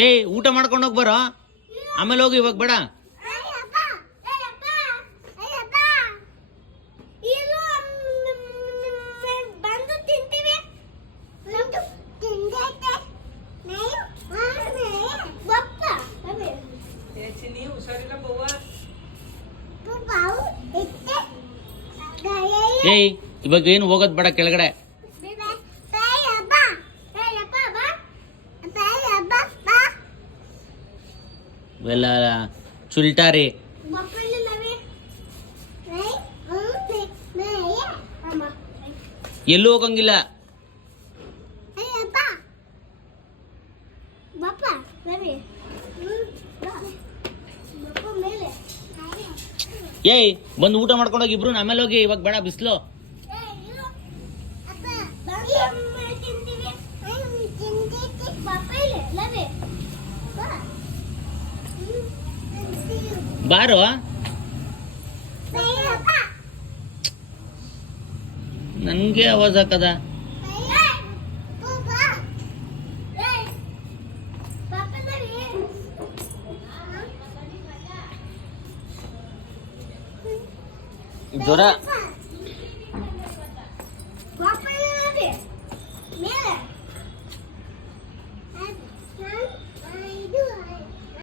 ಏಯ್ ಊಟ ಮಾಡ್ಕೊಂಡು ಹೋಗಿ ಬರೋ, ಆಮೇಲೆ ಹೋಗಿ, ಇವಾಗ ಬೇಡ. ಏಯ್ ಇವಾಗ ಏನು ಹೋಗೋದ್ ಬೇಡ ಕೆಳಗಡೆ. ಇವೆಲ್ಲ ಚುಲ್ಟಾರಿ. ಎಲ್ಲೂ ಹೋಗಂಗಿಲ್ಲ. ಏಯ್ ಬಂದು ಊಟ ಮಾಡ್ಕೊಂಡೋಗಿ ಇಬ್ರು, ಆಮೇಲೆ ಹೋಗಿ, ಇವಾಗ ಬೇಡ ಬಿಸಿಲು. ಬಾರೋ, ನನ್ಗೆ ಆವಾಜ್ ಹಾಕದ. ಜ್ವರ